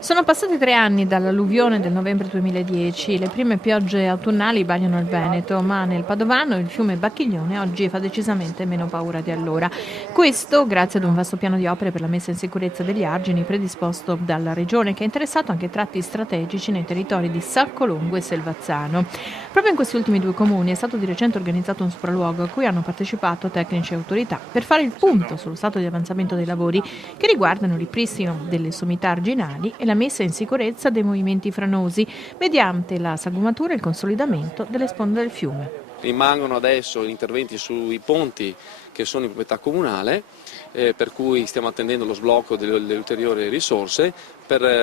Sono passati 3 anni dall'alluvione del novembre 2010. Le prime piogge autunnali bagnano il Veneto, ma nel Padovano il fiume Bacchiglione oggi fa decisamente meno paura di allora. Questo grazie ad un vasto piano di opere per la messa in sicurezza degli argini predisposto dalla Regione, che ha interessato anche tratti strategici nei territori di Saccolongo e Selvazzano. Proprio in questi ultimi 2 comuni è stato di recente organizzato un sopralluogo a cui hanno partecipato tecnici e autorità per fare il punto sullo stato di avanzamento dei lavori che riguardano il ripristino delle sommità arginali e la messa in sicurezza dei movimenti franosi mediante la sagomatura e il consolidamento delle sponde del fiume. Rimangono adesso interventi sui ponti che sono in proprietà comunale, per cui stiamo attendendo lo sblocco delle ulteriori risorse,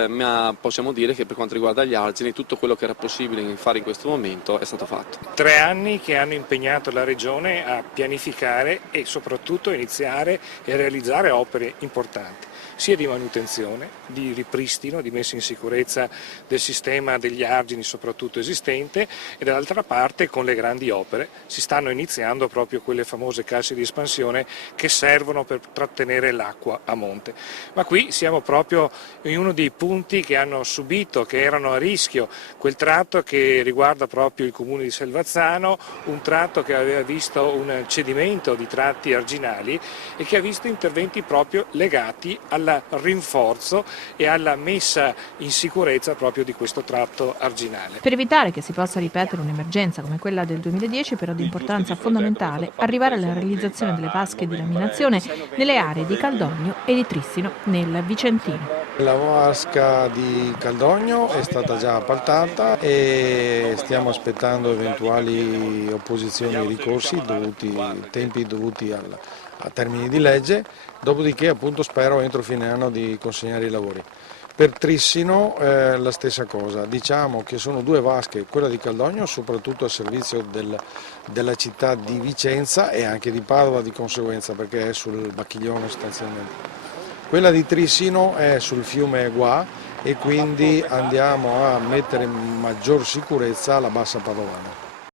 ma possiamo dire che per quanto riguarda gli argini tutto quello che era possibile fare in questo momento è stato fatto. 3 anni che hanno impegnato la Regione a pianificare e soprattutto iniziare e realizzare opere importanti, sia di manutenzione, di ripristino, di messa in sicurezza del sistema degli argini soprattutto esistente, e dall'altra parte con le grandi opere si stanno iniziando proprio quelle famose casse di espansione che servono per trattenere l'acqua a monte. Ma qui siamo proprio in uno dei punti che hanno subito, che erano a rischio, quel tratto che riguarda proprio il comune di Selvazzano, un tratto che aveva visto un cedimento di tratti arginali e che ha visto interventi proprio legati al rinforzo e alla messa in sicurezza proprio di questo tratto arginale. Per evitare che si possa ripetere un'emergenza come quella del 2010, però di importanza fondamentale arrivare alla realizzazione delle vasche di laminazione nelle aree di Caldogno e di Trissino nel Vicentino. La vasca di Caldogno è stata già appaltata e stiamo aspettando eventuali opposizioni e ricorsi tempi dovuti a termini di legge, dopodiché appunto spero entro fine anno di consegnare i lavori. Per Trissino la stessa cosa, diciamo che sono 2 vasche, quella di Caldogno soprattutto a servizio della città di Vicenza e anche di Padova di conseguenza, perché è sul Bacchiglione sostanzialmente. Quella di Trissino è sul fiume Gua e quindi andiamo a mettere in maggior sicurezza la bassa padovana.